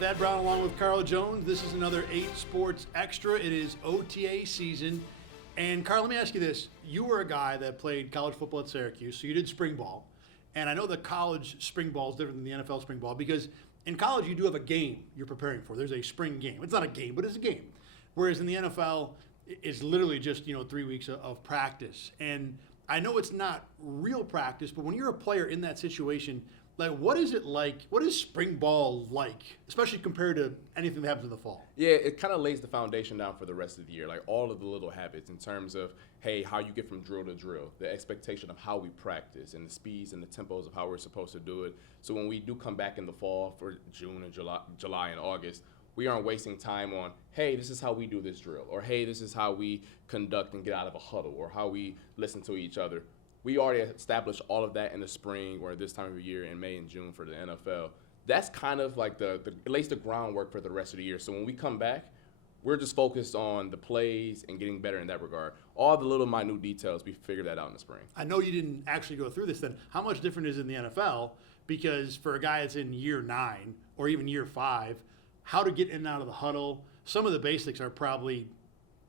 Thad Brown along with Carl Jones. This is another 8 Sports Extra. It is OTA season. And Carl, let me ask you this. You were a guy that played college football at Syracuse, so you did spring ball. And I know the college spring ball is different than the NFL spring ball because in college you do have a game you're preparing for. There's a spring game. It's not a game, but it's a game. Whereas in the NFL, it's literally just 3 weeks of practice. And I know it's not real practice, but when you're a player in that situation, like, what is it like? What is spring ball like, especially compared to anything that happens in the fall? Yeah, it kind of lays the foundation down for the rest of the year, like all of the little habits in terms of, hey, how you get from drill to drill, the expectation of how we practice and the speeds and the tempos of how we're supposed to do it. So when we do come back in the fall for June and July and August, we aren't wasting time on, hey, this is how we do this drill, or hey, this is how we conduct and get out of a huddle, or how we listen to each other. We already established all of that in the spring or this time of year in May and June for the NFL. That's kind of like it lays the groundwork for the rest of the year. So when we come back, we're just focused on the plays and getting better in that regard. All the little minute details, we figured that out in the spring. I know you didn't actually go through this then. How much different is it in the NFL? Because for a guy that's in year 9 or even year 5, how to get in and out of the huddle, some of the basics are probably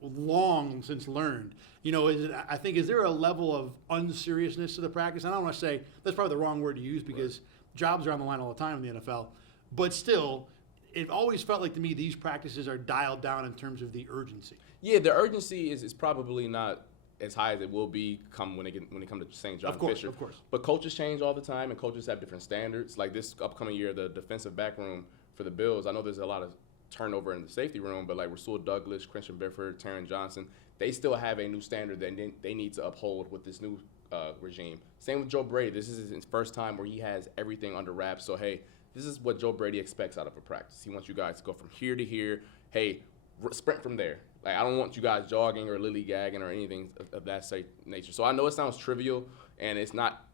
long since learned. Is there a level of unseriousness to the practice? I don't want to say that's probably the wrong word to use because jobs are on the line all the time in the NFL. But still, it always felt like to me these practices are dialed down in terms of the urgency. Yeah, the urgency is probably not as high as it will be when they come to St. John Fisher. Of course. But coaches change all the time, and coaches have different standards. Like this upcoming year, the defensive back room for the Bills, I know there's a lot of turnover in the safety room, but like Rasul Douglas, Christian Bifford, Taron Johnson, they still have a new standard that they need to uphold with this new regime. Same with Joe Brady. This is his first time where he has everything under wraps. So, hey, this is what Joe Brady expects out of a practice. He wants you guys to go from here to here. Hey, sprint from there. Like, I don't want you guys jogging or lily-gagging or anything of that nature. So I know it sounds trivial, and it's not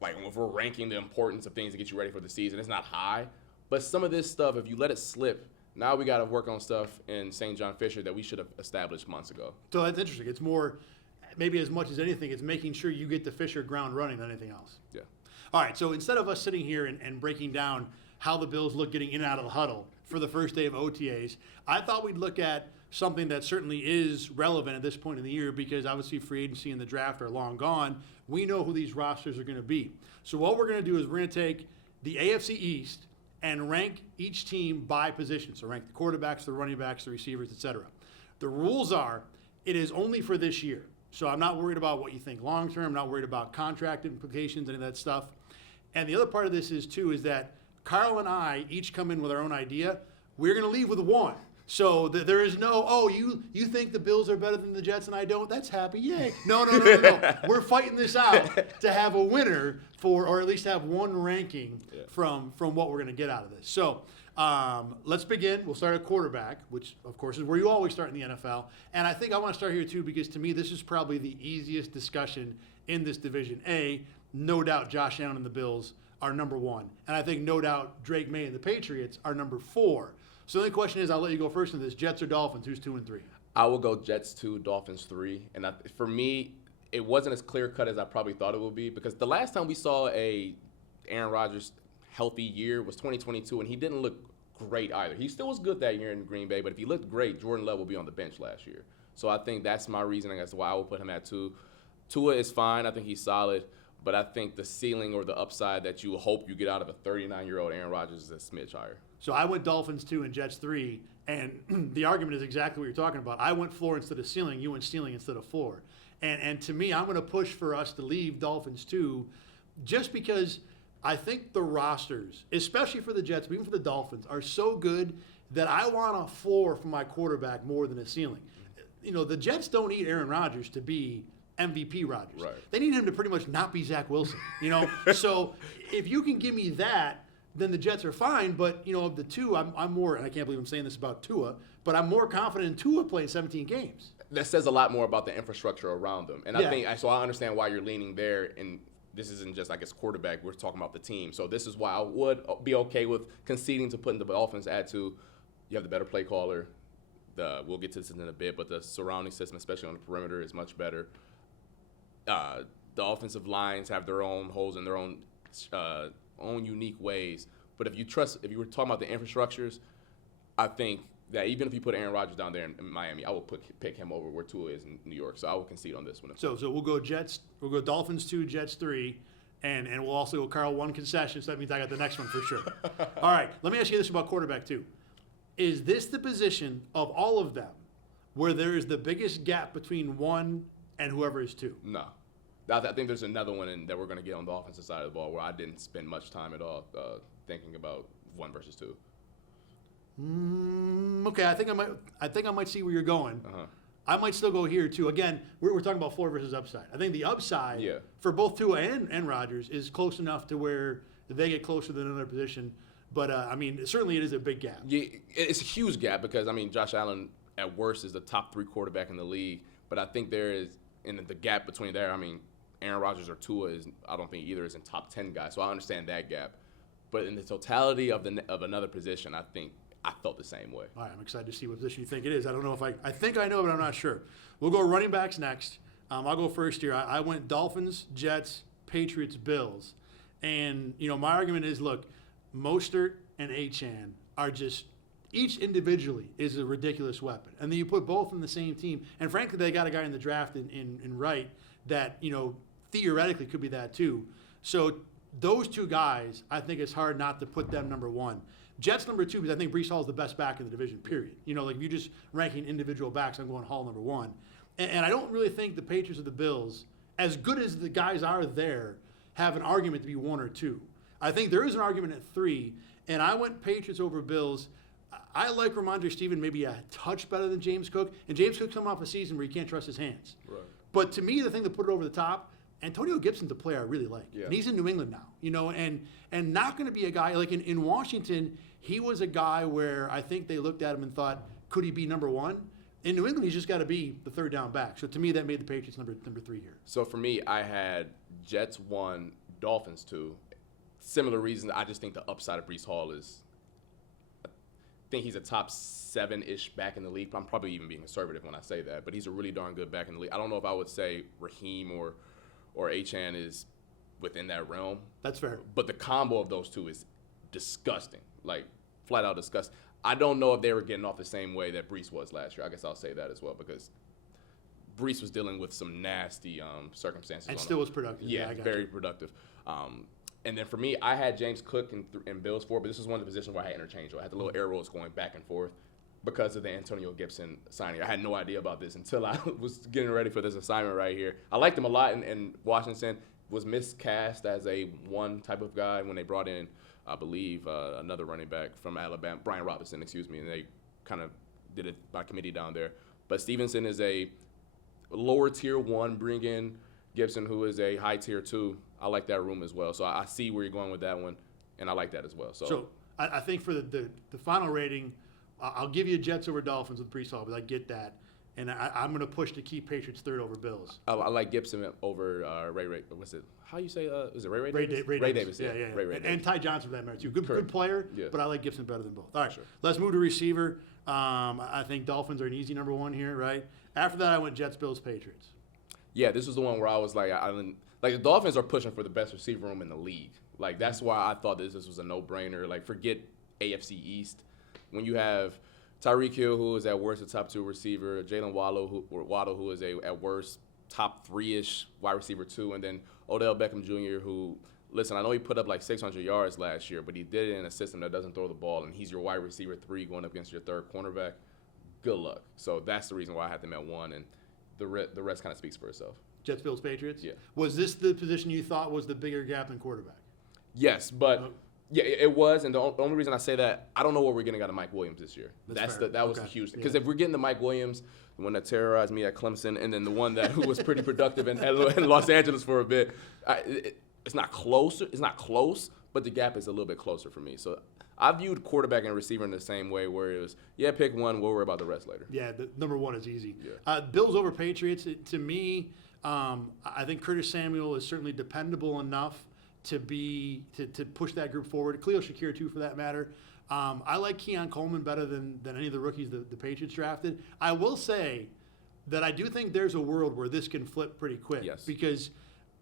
like if we're ranking the importance of things to get you ready for the season, it's not high. But some of this stuff, if you let it slip, now we got to work on stuff in St. John Fisher that we should have established months ago. So that's interesting. It's more, maybe as much as anything, it's making sure you get the Fisher ground running than anything else. Yeah. All right, so instead of us sitting here and breaking down how the Bills look getting in and out of the huddle for the first day of OTAs, I thought we'd look at something that certainly is relevant at this point in the year because obviously free agency and the draft are long gone. We know who these rosters are going to be. So what we're going to do is we're going to take the AFC East and rank each team by position. So rank the quarterbacks, the running backs, the receivers, etc. The rules are, it is only for this year. So I'm not worried about what you think long term. I'm not worried about contract implications, any of that stuff. And the other part of this is that Carl and I each come in with our own idea. We're going to leave with one. So there is no, you think the Bills are better than the Jets and I don't? That's happy, yay. No. We're fighting this out to have a winner or at least have one ranking from what we're going to get out of this. So let's begin. We'll start at quarterback, which, of course, is where you always start in the NFL. And I think I want to start here, too, because to me this is probably the easiest discussion in this division. No doubt Josh Allen and the Bills are number 1. And I think no doubt Drake May and the Patriots are number 4. So the only question is, I'll let you go first in this, Jets or Dolphins, who's 2 and 3? I will go Jets 2, Dolphins 3. And for me, it wasn't as clear-cut as I probably thought it would be because the last time we saw a Aaron Rodgers healthy year was 2022, and he didn't look great either. He still was good that year in Green Bay, but if he looked great, Jordan Love will be on the bench last year. So I think that's my reasoning as to why I will put him at 2. Tua is fine. I think he's solid. But I think the ceiling or the upside that you hope you get out of a 39-year-old Aaron Rodgers is a smidge higher. So I went Dolphins 2 and Jets 3, and the argument is exactly what you're talking about. I went floor instead of ceiling. You went ceiling instead of floor. And to me, I'm going to push for us to leave Dolphins 2 just because I think the rosters, especially for the Jets, but even for the Dolphins, are so good that I want a floor for my quarterback more than a ceiling. The Jets don't need Aaron Rodgers to be MVP Rodgers. Right. They need him to pretty much not be Zach Wilson. So if you can give me that, then the Jets are fine. But of the two, I'm more, and I can't believe I'm saying this about Tua, but I'm more confident in Tua playing 17 games. That says a lot more about the infrastructure around them, and I think so. I understand why you're leaning there. And this isn't just, I guess, quarterback. We're talking about the team. So this is why I would be okay with conceding to putting the Dolphins at 2. You have the better play caller. We'll get to this in a bit, but the surrounding system, especially on the perimeter, is much better. The offensive lines have their own holes and their own unique ways. But if you were talking about the infrastructures, I think that even if you put Aaron Rodgers down there in Miami, I will pick him over where Tua is in New York. So I will concede on this one. So we'll go Dolphins 2, Jets 3, and we'll also go Carl 1 concession, so that means I got the next one for sure. All right, let me ask you this about quarterback too. Is this the position of all of them where there is the biggest gap between 1 and whoever is 2? No. I think there's another one that we're going to get on the offensive side of the ball where I didn't spend much time at all thinking about 1 versus 2. Okay, I think I might see where you're going. Uh-huh. I might still go here too. Again, we're talking about floor versus upside. I think the upside for both Tua and Rodgers is close enough to where they get closer than another position. But I mean, certainly it is a big gap. Yeah, it's a huge gap because I mean, Josh Allen at worst is the top 3 quarterback in the league. But I think there is in the gap between there. I mean, Aaron Rodgers or Tua I don't think either is in top 10 guys. So I understand that gap. But in the totality of another position, I think I felt the same way. All right, I'm excited to see what position you think it is. I don't know if I think I know, but I'm not sure. We'll go running backs next. I'll go first here. I went Dolphins, Jets, Patriots, Bills. And, my argument is, look, Mostert and Achane are just, each individually is a ridiculous weapon. And then you put both in the same team. And frankly, they got a guy in the draft in Wright that, theoretically could be that too. So those 2 guys, I think it's hard not to put them number 1. Jets number 2 because I think Breece Hall is the best back in the division, period. Like if you're just ranking individual backs, I'm going Hall number 1. And I don't really think the Patriots or the Bills, as good as the guys are there, have an argument to be 1 or 2. I think there is an argument at 3, and I went Patriots over Bills. I like Ramondre Stevenson maybe a touch better than James Cook, and James Cook coming off a season where he can't trust his hands. Right. But to me, the thing that put it over the top, Antonio Gibson's a player I really like. Yeah. And he's in New England now, and not going to be a guy like in Washington. He was a guy where I think they looked at him and thought, could he be number 1? In New England, he's just got to be the 3rd down back. So to me, that made the Patriots number 3 here. So for me, I had Jets 1, Dolphins 2. Similar reasons. I just think the upside of Breece Hall is, I think he's a top 7-ish back in the league. I'm probably even being conservative when I say that, but he's a really darn good back in the league. I don't know if I would say Raheem or Achane is within that realm. That's fair. But the combo of those 2 is disgusting, like flat out disgusting. I don't know if they were getting off the same way that Breece was last year. I guess I'll say that as well because Breece was dealing with some nasty circumstances. And still was productive. Yeah, very productive. And then for me, I had James Cook and Bills 4, but this was one of the positions where I had interchangeable. I had the little arrows going back and forth because of the Antonio Gibson signing. I had no idea about this until I was getting ready for this assignment right here. I liked him a lot, and Washington was miscast as a 1 type of guy when they brought in, I believe, another running back from Alabama, Brian Robinson, and they kind of did it by committee down there. But Stevenson is a lower tier 1, bring in Gibson, who is a high tier 2. I like that room as well. So I see where you're going with that one, and I like that as well. So I think for the final rating, I'll give you Jets over Dolphins with Breece Hall, but I get that. And I'm going to push to keep Patriots 3rd over Bills. I like Gibson over Ray. What's it? How you say? Is it Ray Davis? Ray Davis. Yeah. Ray Davis. And Ty Johnson for that matter too. Good player, yeah. But I like Gibson better than both. All right, sure. Let's move to receiver. I think Dolphins are an easy number 1 here, right? After that, I went Jets, Bills, Patriots. Yeah, this was the one where I was like, the Dolphins are pushing for the best receiver room in the league. Like that's why I thought this was a no-brainer. Like forget AFC East when you have Tyreek Hill, who is at worst a top 2 receiver, Jalen Waddle, who is at worst top 3-ish wide receiver 2, and then Odell Beckham Jr., who, listen, I know he put up like 600 yards last year, but he did it in a system that doesn't throw the ball, and he's your wide receiver 3 going up against your 3rd cornerback. Good luck. So that's the reason why I had them at 1, and the rest kind of speaks for itself. Jets, Bills, Patriots? Yeah. Was this the position you thought was the bigger gap in quarterback? Yes, but yeah, it was, and the only reason I say that, I don't know what we're getting out of Mike Williams this year. That was the huge thing. Because if we're getting the Mike Williams, the one that terrorized me at Clemson, and then the one who was pretty productive in Los Angeles for a bit, it's not close. It's not close, but the gap is a little bit closer for me. So I viewed quarterback and receiver in the same way, where it was, pick one, we'll worry about the rest later. Yeah, the number 1 is easy. Yeah. Bills over Patriots, to me, I think Curtis Samuel is certainly dependable enough to push that group forward. Khalil Shakir, too, for that matter. I like Keon Coleman better than any of the rookies the Patriots drafted. I will say that I do think there's a world where this can flip pretty quick. Yes. Because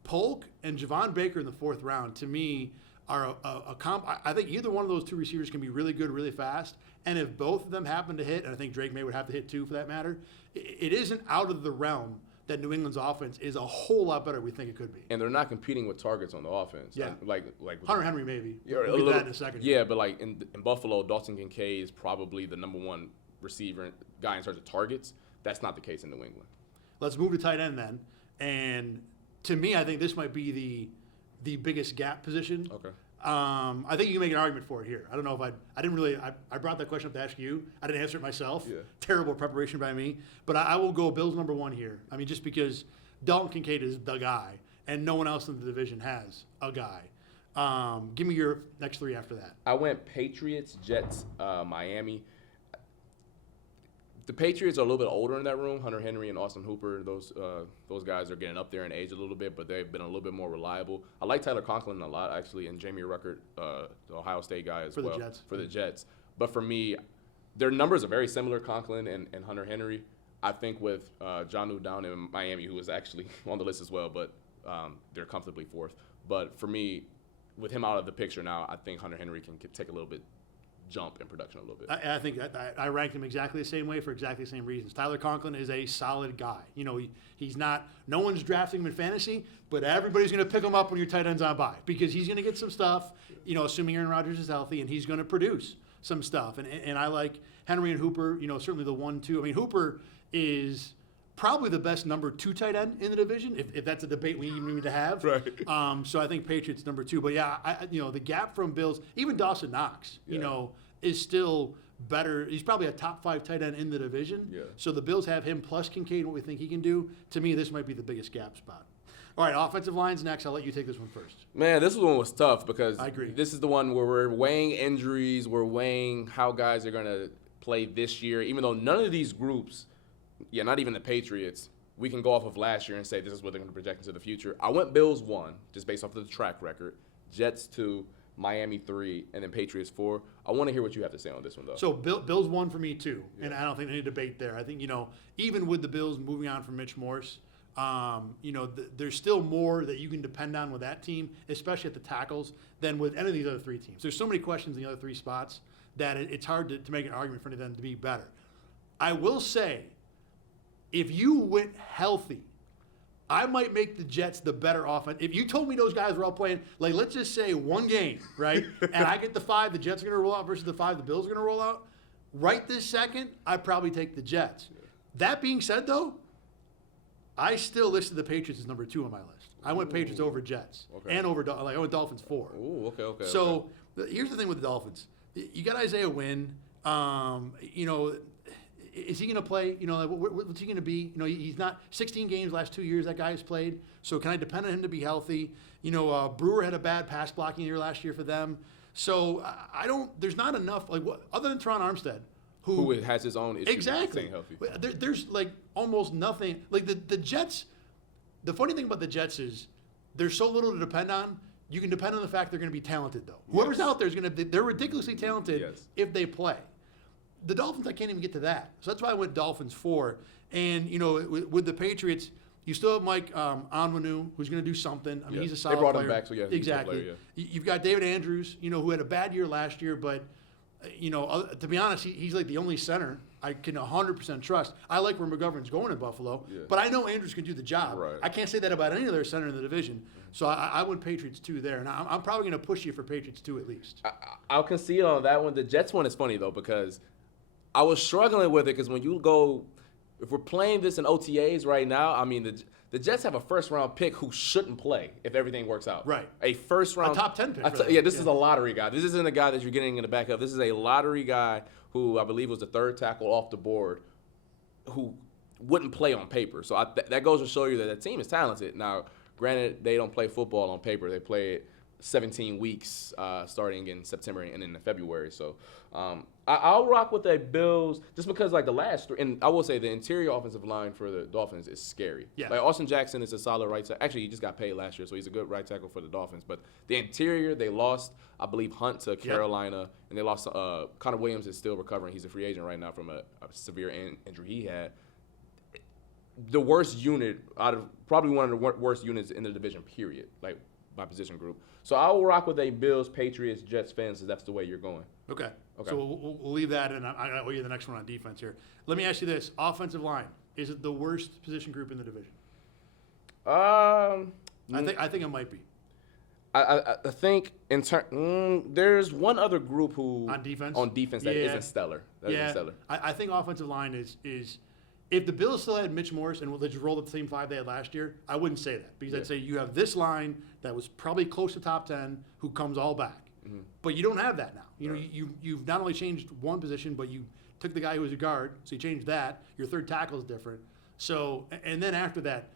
Polk and Javon Baker in the 4th round, to me, are a comp. I think either one of those two receivers can be really good, really fast. And if both of them happen to hit, and I think Drake May would have to hit too for that matter, it isn't out of the realm that New England's offense is a whole lot better than we think it could be. And they're not competing with targets on the offense. Yeah. Like Hunter Henry maybe. Yeah, We'll get to that in a second. Yeah, but like in Buffalo, Dalton Kincaid is probably the number one receiver guy in terms of targets. That's not the case in New England. Let's move to tight end then. And to me, I think this might be the biggest gap position. Okay. I think you can make an argument for it here. I don't know if I didn't really, I brought that question up to ask you. I didn't answer it myself. Yeah. Terrible preparation by me. But I will go Bills number one here. I mean, just because Dalton Kincaid is the guy and no one else in the division has a guy. Give me your next three after that. I went Patriots, Jets, Miami. The Patriots are a little bit older in that room. Hunter Henry and Austin Hooper, those guys are getting up there in age a little bit, but they've been a little bit more reliable. I like Tyler Conklin a lot, actually, and Jamie Ruckert, the Ohio State guy as well. For the Jets. But for me, their numbers are very similar, Conklin and Hunter Henry. I think with Jonnu down in Miami, who is actually on the list as well, but they're comfortably fourth. But for me, with him out of the picture now, I think Hunter Henry can take a little bit jump in production a little bit. I think I ranked him exactly the same way for exactly the same reasons. Tyler Conklin is a solid guy. You know, he's not, no one's drafting him in fantasy, but everybody's going to pick him up when your tight end's on bye because he's going to get some stuff, you know, assuming Aaron Rodgers is healthy, and he's going to produce some stuff. And I like Henry and Hooper, you know, certainly the 1-2. I mean, Hooper is probably the best number 2 tight end in the division, if that's a debate we even need to have. Right. So I think Patriots number 2. But yeah, you know, the gap from Bills, even Dawson Knox, you know, is still better. He's probably a top 5 tight end in the division. Yeah. So the Bills have him plus Kincaid, what we think he can do. To me, this might be the biggest gap spot. All right, offensive lines next. I'll let you take this one first. Man, this one was tough because I agree. This is the one where we're weighing injuries, we're weighing how guys are going to play this year, even though none of these groups, not even the Patriots, we can go off of last year and say this is what they're going to project into the future. I went Bills 1, just based off of the track record, Jets 2, Miami 3, and then Patriots 4. I want to hear what you have to say on this one, though. So Bills 1 for me, too, and I don't think any debate there. I think, you know, even with the Bills moving on from Mitch Morse, you know, there's still more that you can depend on with that team, especially at the tackles, than with any of these other 3 teams. There's so many questions in the other 3 spots that it's hard to make an argument for any of them to be better. I will say, if you went healthy, I might make the Jets the better offense. If you told me those guys were all playing, like, let's just say one game, right? And I get the 5 the Jets are going to roll out versus the 5 the Bills are going to roll out. Right this second, I'd probably take the Jets. That being said, though, I still listed the Patriots as number 2 on my list. I went Patriots over Jets and over, like, I went Dolphins 4. Ooh, okay. So here's the thing with the Dolphins. You got Isaiah Wynn. You know, is he going to play? You know, like, what's he going to be? You know, he's not 16 games last 2 years that guy has played. So can I depend on him to be healthy? You know, Brewer had a bad pass blocking year last year for them. So I don't. There's not enough. Like, other than Teron Armstead, who has his own issues exactly staying healthy. There's like almost nothing. Like the Jets. The funny thing about the Jets is there's so little to depend on. You can depend on the fact they're going to be talented, though. Whoever's out there is going to. They're ridiculously talented if they play. The Dolphins, I can't even get to that. So that's why I went Dolphins 4. And, you know, with the Patriots, you still have Mike Onwenu, who's going to do something. I mean, he's a solid player. They brought him back, so he's exactly. a player, You've got David Andrews, you know, who had a bad year last year, but, you know, to be honest, he's like the only center I can 100% trust. I like where McGovern's going in Buffalo, but I know Andrews can do the job. Right. I can't say that about any other center in the division. So I went Patriots 2 there, and I'm probably going to push you for Patriots 2 at least. I'll concede on that one. The Jets one is funny, though, because I was struggling with it because when you go, if we're playing this in OTAs right now, I mean, the Jets have a first-round pick who shouldn't play if everything works out. Right. A first-round. A top 10 pick. This is a lottery guy. This isn't a guy that you're getting in the back of. This is a lottery guy who I believe was the 3rd tackle off the board who wouldn't play on paper. So that goes to show you that the team is talented. Now, granted, they don't play football on paper. They play it 17 weeks starting in September and in February. So I'll rock with the Bills just because, like, the last 3, and I will say the interior offensive line for the Dolphins is scary. Yeah. Like, Austin Jackson is a solid right tackle. Actually, he just got paid last year, so he's a good right tackle for the Dolphins. But the interior, they lost, I believe, Hunt to Carolina, and they lost Connor Williams is still recovering. He's a free agent right now from a severe injury he had. The worst unit out of probably one of the worst units in the division, period. Like, my position group. So I will rock with a Bills, Patriots, Jets fans if that's the way you're going. Okay. Okay. So we'll leave that, and I owe you the next one on defense here. Let me ask you this: offensive line, is it the worst position group in the division? I think it might be. I think there's one other group who On defense that isn't stellar. I think offensive line is if the Bills still had Mitch Morse and they just rolled the same 5 they had last year, I wouldn't say that because I'd say you have this line that was probably close to top 10 who comes all back, but you don't have that now. You know, you've not only changed one position, but you took the guy who was a guard, so you changed that. Your third tackle is different. So and then after that.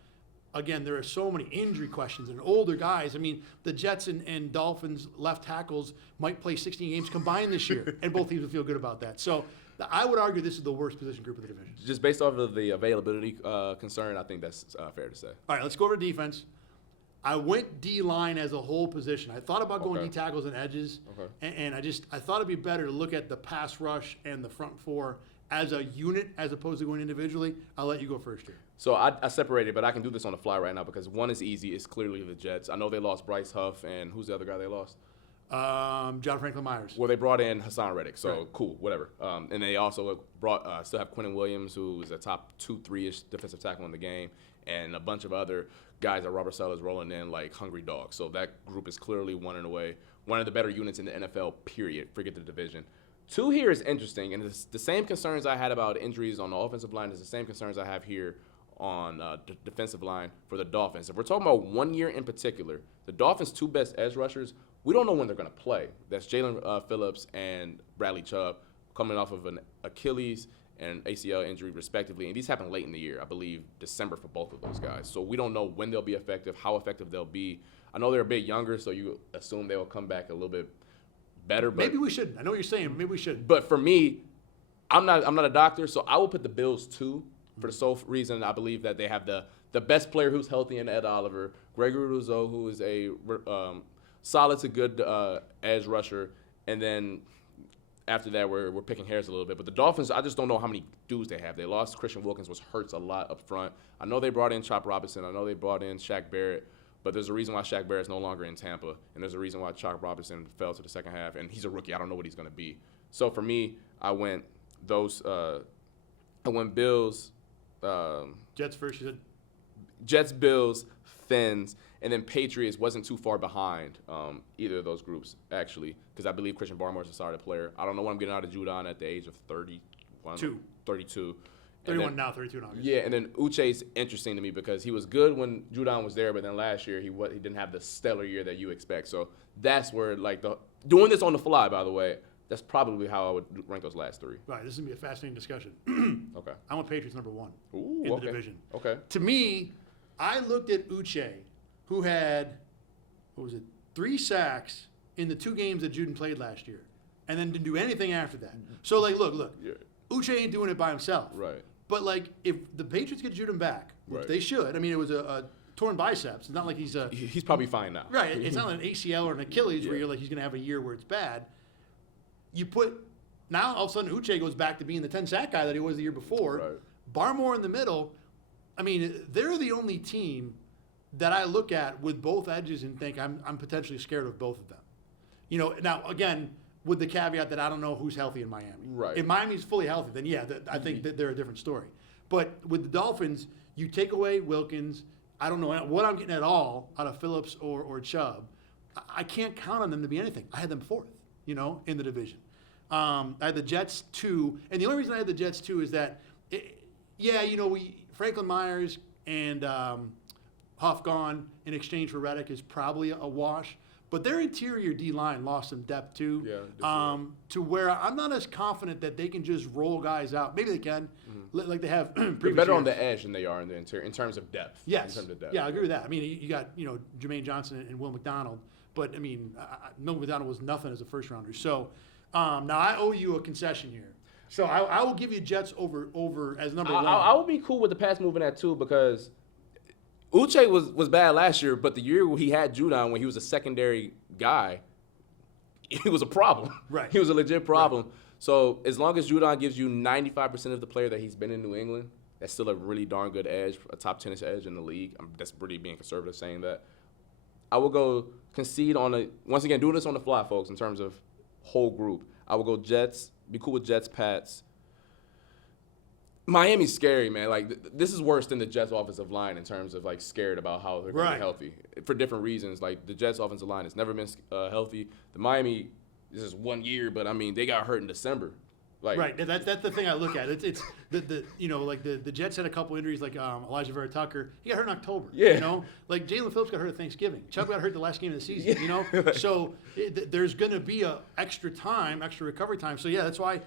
Again, there are so many injury questions and older guys. I mean, the Jets and Dolphins left tackles might play 16 games combined this year, and both teams would feel good about that. So I would argue this is the worst position group of the division. Just based off of the availability concern, I think that's fair to say. All right, let's go over to defense. I went D-line as a whole position. I thought about going D tackles and edges, and I thought it'd be better to look at the pass rush and the front four as a unit as opposed to going individually. I'll let you go first here. So I separated, but I can do this on the fly right now because one is easy. It's clearly the Jets. I know they lost Bryce Huff, and who's the other guy they lost? John Franklin Myers. Well, they brought in Hassan Reddick, so cool, whatever. And they also still have Quentin Williams, who is a top 2-3-ish defensive tackle in the game, and a bunch of other guys that Robert Saleh is rolling in like hungry dogs. So that group is clearly one of the better units in the NFL, period. Forget the division. 2 here is interesting, and it's the same concerns I had about injuries on the offensive line is the same concerns I have here on the defensive line for the Dolphins. If we're talking about 1 year in particular, the Dolphins' 2 best edge rushers, we don't know when they're going to play. That's Jalen Phillips and Bradley Chubb coming off of an Achilles and ACL injury, respectively. And these happened late in the year, I believe December for both of those guys. So we don't know when they'll be effective, how effective they'll be. I know they're a bit younger, so you assume they will come back a little bit better. But maybe we shouldn't. I know what you're saying. Maybe we shouldn't. But for me, I'm not a doctor, so I will put the Bills 2 for the sole reason I believe that they have the best player who's healthy in Ed Oliver, Gregory Rousseau, who is a solid to good edge rusher, and then after that we're picking hairs a little bit. But the Dolphins, I just don't know how many dudes they have. They lost Christian Wilkins, which hurts a lot up front. I know they brought in Chop Robinson. I know they brought in Shaq Barrett. But there's a reason why Shaq Barrett's no longer in Tampa, and there's a reason why Chop Robinson fell to the second half, and he's a rookie. I don't know what he's going to be. So for me, I went Bills. Jets first, you said? Jets, Bills, Fins, and then Patriots wasn't too far behind either of those groups, actually, because I believe Christian Barmore is a starting player. I don't know when I'm getting out of Judon at the age of 32. 31 now, 32 now. Yeah, and then Uche's interesting to me because he was good when Judon was there, but then last year he didn't have the stellar year that you expect. So that's where, doing this on the fly, by the way, that's probably how I would rank those last 3. Right, this is going to be a fascinating discussion. Okay. I want Patriots number 1 in the division. Okay. To me, I looked at Uche, who had, 3 sacks in the 2 games that Juden played last year, and then didn't do anything after that. So, look, Yeah. Uche ain't doing it by himself. Right. But, if the Patriots get Juden back, which they should, I mean, it was a torn biceps. It's not like he's probably fine now. Right. It's not like an ACL or an Achilles where you're he's going to have a year where it's bad. Now all of a sudden Uche goes back to being the 10-sack guy that he was the year before. Right. Barmore in the middle. I mean, they're the only team that I look at with both edges and think I'm potentially scared of both of them. Now, again, with the caveat that I don't know who's healthy in Miami. Right. If Miami's fully healthy, then I think that they're a different story. But with the Dolphins, you take away Wilkins. I don't know what I'm getting at all out of Phillips or Chubb. I can't count on them to be anything. I had them 4th, in the division. I had the Jets 2. And the only reason I had the Jets 2 is that, Franklin Myers and Huff gone in exchange for Reddick is probably a wash. But their interior D-line lost some depth too, to where I'm not as confident that they can just roll guys out. Maybe they can, like they have previous They're better years. on the edge than they are in the interior in terms of depth. Yes. In terms of depth. Yeah, I agree with that. I mean, you got, Jermaine Johnson and Will McDonald. But, I mean, Will McDonald was nothing as a first-rounder. So, now I owe you a concession here. So, I will give you Jets over as number 1. I would be cool with the pass moving at 2 because Uche was bad last year, but the year he had Judon when he was a secondary guy, he was a problem. Right. He was a legit problem. Right. So as long as Judon gives you 95% of the player that he's been in New England, that's still a really darn good edge, a top 10-ish edge in the league. That's really being conservative saying that. I will go concede on once again, doing this on the fly, folks, in terms of whole group. I will go Jets, be cool with Jets, Pats. Miami's scary, man. Like, this is worse than the Jets' offensive line in terms of, like, scared about how they're going to be healthy for different reasons. Like, the Jets' offensive line has never been healthy. The Miami, this is 1 year, but, I mean, they got hurt in December. Like, right, that's the thing I look at. It's the Jets had a couple injuries, like Elijah Vera Tucker. He got hurt in October. Yeah. Like Jalen Phillips got hurt at Thanksgiving. Chubb got hurt the last game of the season. So there's going to be a extra recovery time. So yeah, that's why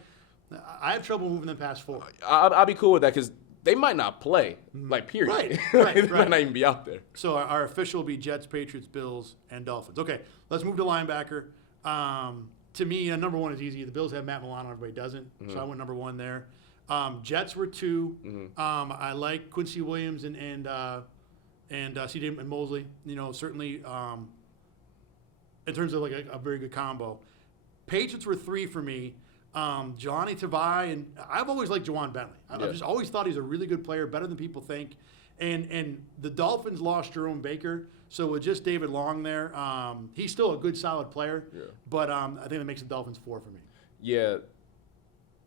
I have trouble moving them past 4. I'll be cool with that because they might not play. Like, period. Right. They might not even be out there. So our official will be Jets, Patriots, Bills, and Dolphins. Okay, let's move to linebacker. To me, number 1 is easy. The Bills have Matt Milano, everybody doesn't. So I went number 1 there. Jets were 2. I like Quincy Williams and C.J. Mosley. Certainly in terms of like a very good combo. Patriots were 3 for me. Johnny Tavai, and I've always liked Juwan Bentley. I've just always thought he's a really good player, better than people think. And the Dolphins lost Jerome Baker, so with just David Long there, he's still a good, solid player. Yeah. But I think that makes the Dolphins 4 for me. Yeah.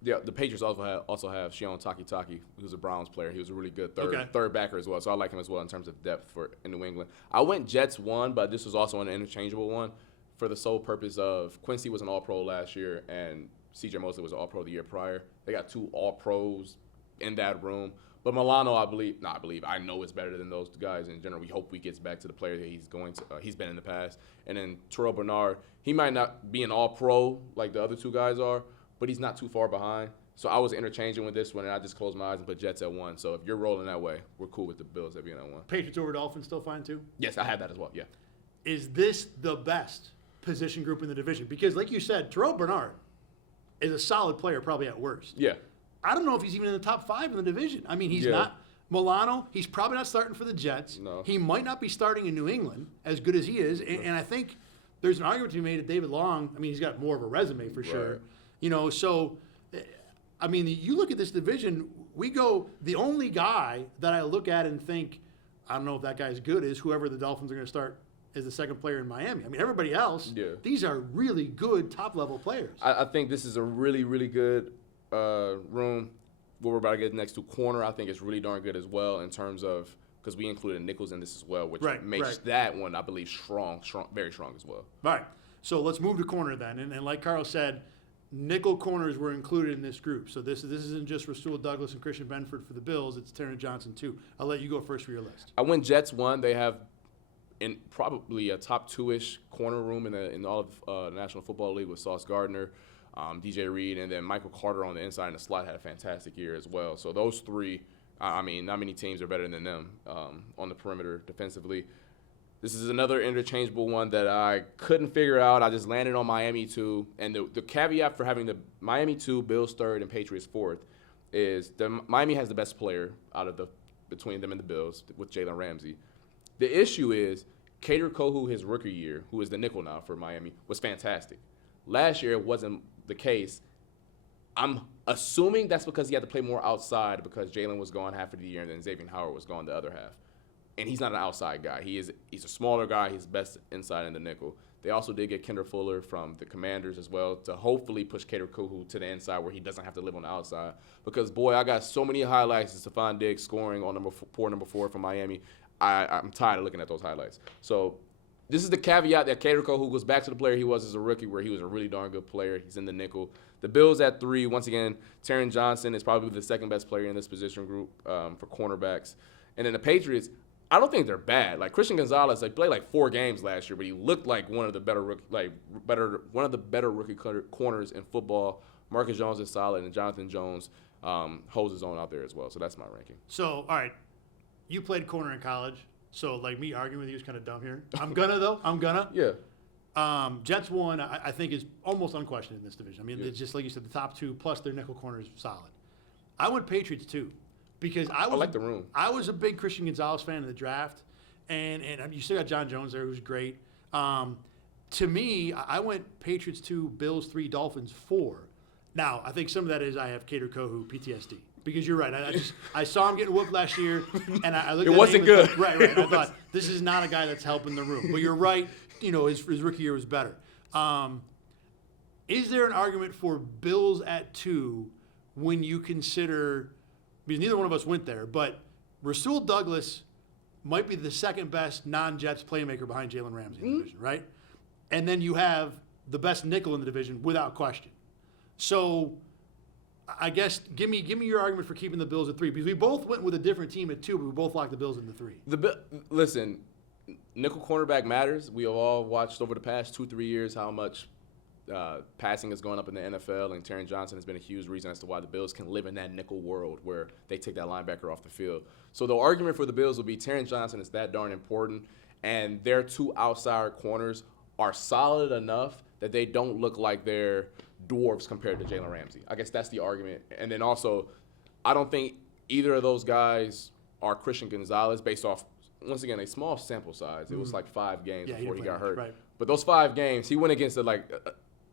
The Patriots also have Shion Takitaki, who's a Browns player. He was a really good third backer as well, so I like him as well in terms of depth in New England. I went Jets 1, but this was also an interchangeable one for the sole purpose of Quincy was an All-Pro last year, and C.J. Mosley was an All-Pro the year prior. They got 2 All-Pros in that room. But Milano, I know is better than those guys in general. We hope he gets back to the player that he's been in the past. And then Terrell Bernard, he might not be an All-Pro like the other 2 guys are, but he's not too far behind. So I was interchanging with this one, and I just closed my eyes and put Jets at 1. So if you're rolling that way, we're cool with the Bills at being at 1. Patriots over Dolphins still fine too? Yes, I had that as well, yeah. Is this the best position group in the division? Because like you said, Terrell Bernard is a solid player, probably at worst. Yeah. I don't know if he's even in the top 5 in the division. I mean, he's not. Milano, he's probably not starting for the Jets. No. He might not be starting in New England, as good as he is. And I think there's an argument to be made that David Long, I mean, he's got more of a resume for sure. So, I mean, you look at this division, the only guy that I look at and think, I don't know if that guy's good, is whoever the Dolphins are going to start as the second player in Miami. I mean, everybody else, these are really good top-level players. I think this is a really, really good room. What we're about to get next to corner, I think is really darn good as well in terms of, because we included nickels in this as well, which makes that one, I believe, strong, very strong as well. All right. So let's move to corner then. And like Carl said, nickel corners were included in this group. So this isn't just Rasul Douglas and Christian Benford for the Bills. It's Taron Johnson too. I'll let you go first for your list. I went Jets 1. They have probably a top 2-ish corner room in all of the National Football League with Sauce Gardner, DJ Reed, and then Michael Carter on the inside and the slot had a fantastic year as well. So those 3, I mean, not many teams are better than them on the perimeter defensively. This is another interchangeable one that I couldn't figure out. I just landed on Miami 2. And the caveat for having the Miami 2, Bills 3rd, and Patriots 4th is Miami has the best player between them and the Bills with Jalen Ramsey. The issue is Kader Kohu, his rookie year, who is the nickel now for Miami, was fantastic. Last year, it wasn't the case. I'm assuming that's because he had to play more outside because Jalen was gone half of the year and then Xavier Howard was gone the other half. And he's not an outside guy. He's a smaller guy. He's best inside in the nickel. They also did get Kendra Fuller from the Commanders as well to hopefully push Kader Kohu to the inside where he doesn't have to live on the outside. Because, boy, I got so many highlights of Stephon Diggs scoring on number 4 from Miami. I'm tired of looking at those highlights. So this is the caveat that Kader Kohu goes back to the player he was as a rookie where he was a really darn good player. He's in the nickel. The Bills at 3, once again, Taron Johnson is probably the second best player in this position group for cornerbacks. And then the Patriots, I don't think they're bad. Like Christian Gonzalez, they played like 4 games last year, but he looked like one of the better rookie corners in football. Marcus Jones is solid, and Jonathan Jones holds his own out there as well. So that's my ranking. So, all right. You played corner in college, so like me arguing with you is kind of dumb here. I'm gonna. Yeah. Jets 1, I think, is almost unquestioned in this division. I mean, it's just like you said, the top 2 plus their nickel corner is solid. I went Patriots 2 because I like the room. I was a big Christian Gonzalez fan in the draft, and you still got John Jones there, who's great. To me, I went Patriots 2, Bills 3, Dolphins 4. Now, I think some of that is I have Kader Kohu PTSD. Because you're right. I saw him getting whooped last year, and I looked It at wasn't him and good. thought, right. I thought, this is not a guy that's helping the room. But you're right. His rookie year was better. Is there an argument for Bills at 2 when you consider, because neither one of us went there, but Rasul Douglas might be the second best non-Jets playmaker behind Jalen Ramsey in the division, right? And then you have the best nickel in the division without question. So I guess give me your argument for keeping the Bills at 3, because we both went with a different team at 2, but we both locked the Bills in the 3. Listen, nickel cornerback matters. We have all watched over the past 2-3 years how much passing is going up in the NFL, and Taron Johnson has been a huge reason as to why the Bills can live in that nickel world where they take that linebacker off the field. So the argument for the Bills will be Taron Johnson is that darn important, and their 2 outside corners are solid enough that they don't look like they're dwarfs compared to Jalen Ramsey. I guess that's the argument. And then also, I don't think either of those guys are Christian Gonzalez based off, once again, a small sample size. It was like 5 games before he got hurt. Right. But those 5 games, he went against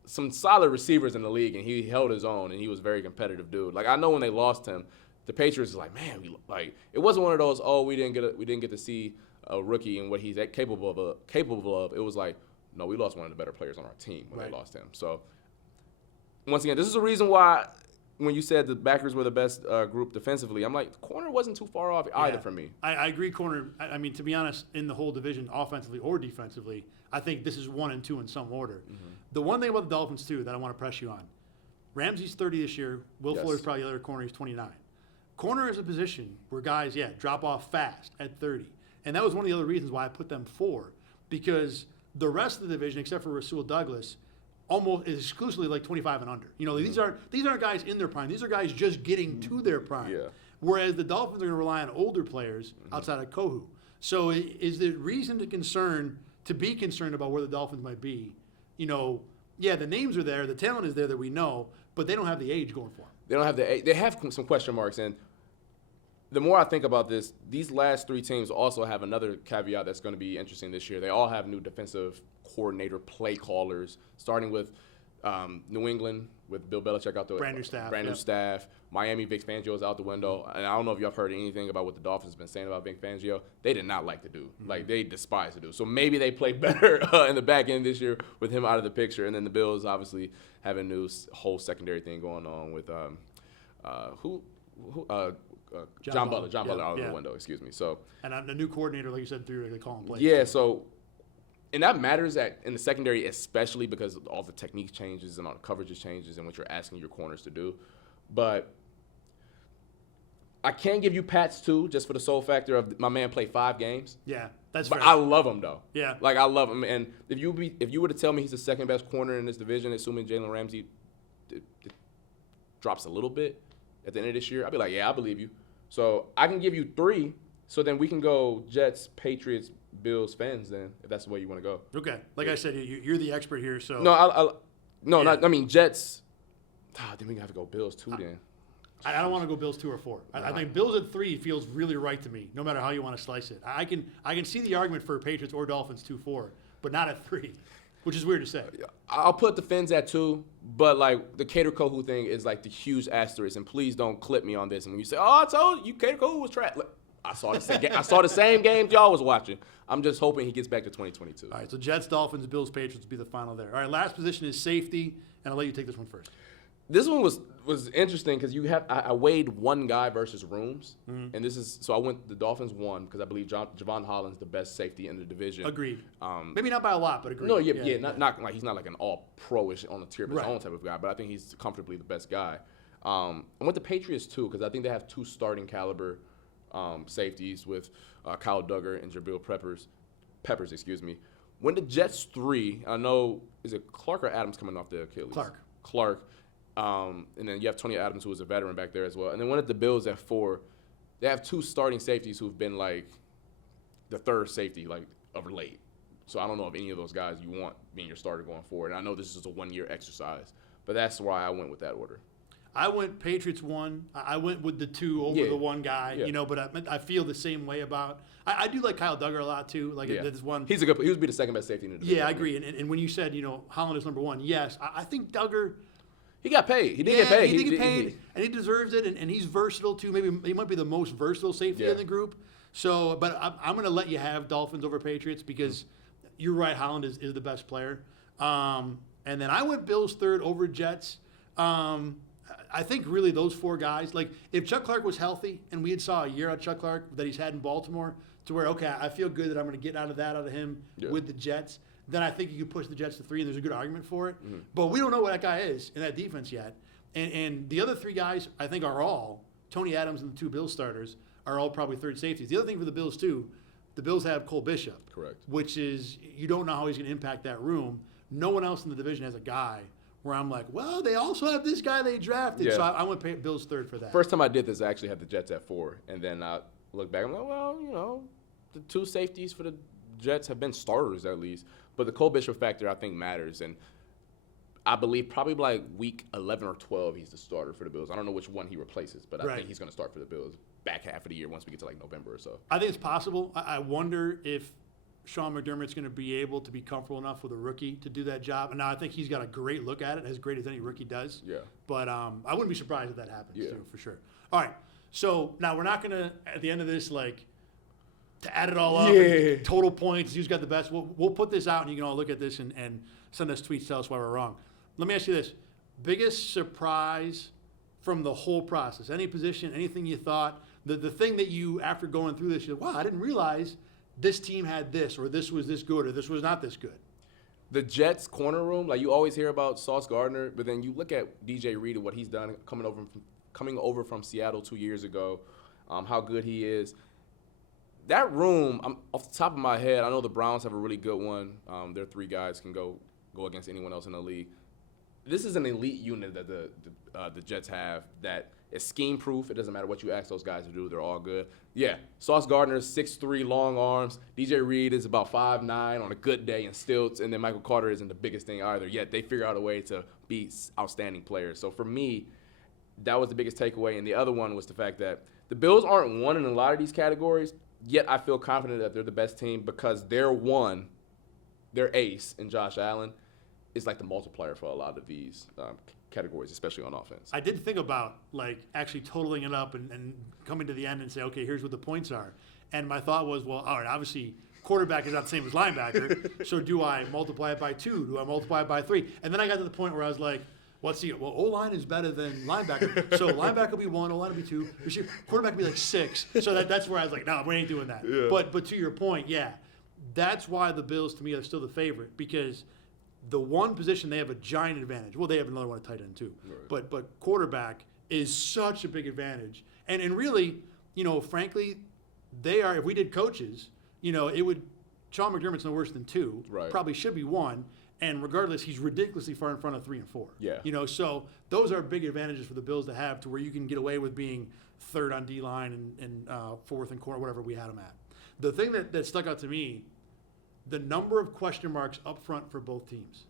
some solid receivers in the league, and he held his own, and he was a very competitive dude. Like, I know when they lost him, the Patriots was like, man, it wasn't one of those, we didn't get to see a rookie and what he's capable of. It was like, no, we lost one of the better players on our team when they lost him. So, once again, this is the reason why when you said the backers were the best group defensively, I'm like, corner wasn't too far off either for me. I agree, corner. I mean, to be honest, in the whole division, offensively or defensively, I think this is 1 and 2 in some order. Mm-hmm. The one thing about the Dolphins, too, that I want to press you on, Ramsey's 30 this year. Will Fuller's probably the other corner. He's 29. Corner is a position where guys, drop off fast at 30. And that was one of the other reasons why I put them 4, because the rest of the division, except for Rasul Douglas, almost is exclusively like 25 and under. These aren't guys in their prime. These are guys just getting to their prime. Yeah. Whereas the Dolphins are going to rely on older players outside of Kohu. So is there reason to be concerned about where the Dolphins might be? The names are there, the talent is there that we know, but they don't have the age going for them. They don't have the age. They have some question marks, and the more I think about this, these last 3 teams also have another caveat that's going to be interesting this year. They all have new defensive coordinator, play callers, starting with New England with Bill Belichick out the brand new staff. Miami, Vic Fangio is out the window, and I don't know if y'all heard anything about what the Dolphins have been saying about Vic Fangio. They did not like the dude. Mm-hmm. Like, they despise the dude. So maybe they play better in the back end this year with him out of the picture. And then the Bills obviously have a new whole secondary thing going on with John Butler out of the window, excuse me. So, and a new coordinator, like you said, they call him plays. Yeah, so, and that matters in the secondary, especially because all the technique changes and all the coverages changes and what you're asking your corners to do. But I can't give you Pats too, just for the sole factor of my man played 5 games. Yeah, that's but fair. I love him though. Yeah, like I love him. And if you were to tell me he's the second best corner in this division, assuming Jalen Ramsey drops a little bit at the end of this year, I'd be like, yeah, I believe you. So I can give you 3. So then we can go Jets, Patriots, Bills, fans. Then if that's the way you want to go. Okay, like I said, you're the expert here. So I mean Jets. Then we have to go Bills too. Then I don't want to go Bills 2 or 4. I think Bills at 3 feels really right to me, no matter how you want to slice it. I can see the argument for Patriots or Dolphins 2-4, but not at 3, which is weird to say. I'll put the Fins at 2, but like the Cater Kohu thing is like the huge asterisk, and please don't clip me on this. And when you say, "Oh, I told you, Cater Kohu was trash," I saw the same games y'all was watching. I'm just hoping he gets back to 2022. All right, so Jets, Dolphins, Bills, Patriots will be the final there. All right, last position is safety, and I'll let you take this one first. This one was interesting because I weighed one guy versus rooms, and so I went the Dolphins 1 because I believe Javon Holland's the best safety in the division. Agreed. Maybe not by a lot, but agreed. No, not like he's not like an all pro-ish on the tier of his own type of guy, but I think he's comfortably the best guy. I went the Patriots 2 because I think they have 2 starting caliber safeties with Kyle Duggar and Jabril Peppers, excuse me. Went the Jets 3. I know, is it Clark or Adams coming off the Achilles? Clark. And then you have Tony Adams, who was a veteran back there as well. And then one at the Bills at 4. They have 2 starting safeties who've been like the third safety like of late. So I don't know if any of those guys you want being your starter going forward. And I know this is a 1-year exercise, but that's why I went with that order. I went Patriots 1. I went with the 2 over the one guy, but I feel the same way about. I do like Kyle Duggar a lot too. Like this one. He would be the second best safety in the division. Yeah, I agree. And when you said Holland is number 1, yes, I think Duggar. He got paid. He did get paid. He did get paid, and he deserves it, and he's versatile too. Maybe he might be the most versatile safety in the group. So, but I'm going to let you have Dolphins over Patriots because you're right, Holland is the best player. And then I went Bills third over Jets. I think really those four guys, like if Chuck Clark was healthy and we had saw a year out of Chuck Clark that he's had in Baltimore to where, okay, I feel good that I'm going to get out of him with the Jets, then I think you could push the Jets to 3 and there's a good argument for it. But we don't know what that guy is in that defense yet. And the other 3 guys I think are all, Tony Adams and the 2 Bills starters, are all probably third safeties. The other thing for the Bills too, the Bills have Cole Bishop. Correct. Which is, you don't know how he's going to impact that room. No one else in the division has a guy where I'm like, well, they also have this guy they drafted. Yeah. So I went Bills third for that. First time I did this, I actually had the Jets at 4. And then I look back, I'm like, well, the 2 safeties for the Jets have been starters at least. But the Cole Bishop factor, I think, matters. And I believe probably like week 11 or 12, he's the starter for the Bills. I don't know which one he replaces, but I think he's going to start for the Bills back half of the year once we get to like November or so. I think it's possible. I wonder if Sean McDermott's going to be able to be comfortable enough with a rookie to do that job. And now I think he's got a great look at it, as great as any rookie does. Yeah. But I wouldn't be surprised if that happens too, for sure. All right. So now we're not going to, at the end of this, like, to add it all up, total points, who's got the best. We'll put this out and you can all look at this and send us tweets, tell us why we're wrong. Let me ask you this. Biggest surprise from the whole process? Any position, anything you thought, the thing that you, after going through this, you said, wow, I didn't realize this team had this, or this was this good, or this was not this good. The Jets corner room, like you always hear about Sauce Gardner, but then you look at DJ Reed and what he's done coming over from Seattle 2 years ago, how good he is. That room, off the top of my head, I know the Browns have a really good one. Their 3 guys can go against anyone else in the league. This is an elite unit that the Jets have that is scheme-proof. It doesn't matter what you ask those guys to do. They're all good. Yeah, Sauce Gardner is 6'3", long arms. DJ Reed is about 5'9" on a good day in stilts. And then Michael Carter isn't the biggest thing either, yet they figure out a way to be outstanding players. So for me, that was the biggest takeaway. And the other one was the fact that the Bills aren't one in a lot of these categories, yet I feel confident that they're the best team because their ace in Josh Allen is like the multiplier for a lot of these categories, especially on offense. I did think about like actually totaling it up and coming to the end and say, okay, here's what the points are. And my thought was, well, all right, obviously quarterback is not the same as linebacker, so do I multiply it by 2? Do I multiply it by 3? And then I got to the point where I was like, well, O-line is better than linebacker. So linebacker will be 1, O-line will be 2. Quarterback will be like 6. So that's where I was like, no, we ain't doing that. Yeah. But to your point, yeah, that's why the Bills, to me, are still the favorite because the one position they have a giant advantage. Well, they have another one at tight end too. Right. But quarterback is such a big advantage. And really, frankly, they are, if we did coaches, Sean McDermott's no worse than 2. Right. Probably should be 1. And regardless, he's ridiculously far in front of 3 and 4. Yeah. So those are big advantages for the Bills to have to where you can get away with being 3rd on D-line and 4th and corner, whatever we had them at. The thing that stuck out to me, the number of question marks up front for both teams,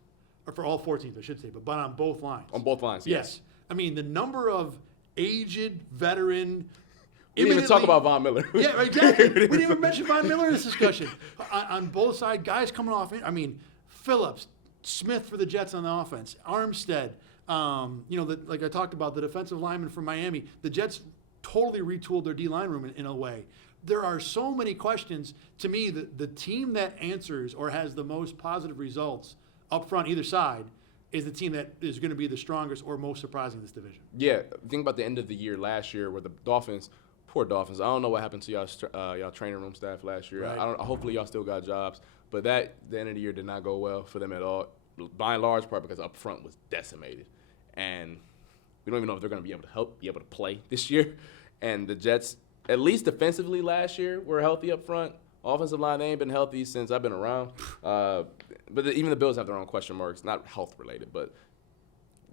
or for all 4 teams, I should say, but on both lines. On both lines, yes. I mean, the number of aged, veteran. We didn't even talk about Von Miller. Yeah, exactly. We didn't even mention Von Miller in this discussion. On both sides, guys coming off. I mean, Phillips, Smith for the Jets on the offense, Armstead. Like I talked about, the defensive lineman from Miami. The Jets totally retooled their D-line room in a way. There are so many questions. To me, the team that answers or has the most positive results up front, either side, is the team that is going to be the strongest or most surprising in this division. Yeah, think about the end of the year last year where the Dolphins, poor Dolphins, I don't know what happened to y'all training room staff last year. Right. Hopefully y'all still got jobs, but the end of the year did not go well for them at all, by and large part because up front was decimated. And we don't even know if they're going to be able to play this year. And the Jets, at least defensively last year, were healthy up front. Offensive line, they ain't been healthy since I've been around. But even the Bills have their own question marks, not health-related. But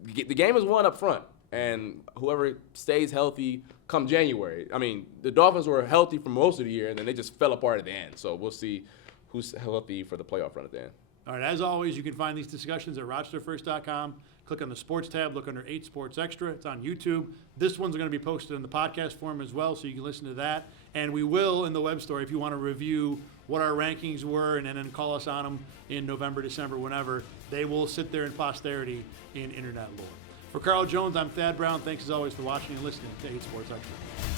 the game is won up front, and whoever stays healthy come January. I mean, the Dolphins were healthy for most of the year, and then they just fell apart at the end. So we'll see who's healthy for the playoff run at the end. All right, as always, you can find these discussions at RochesterFirst.com. Click on the sports tab, look under 8 Sports Extra. It's on YouTube. This one's going to be posted in the podcast form as well, so you can listen to that. And we will, in the web story, if you want to review what our rankings were and then call us on them in November, December, whenever, they will sit there in posterity in internet lore. For Carl Jones, I'm Thad Brown. Thanks as always for watching and listening to 8 Sports Extra.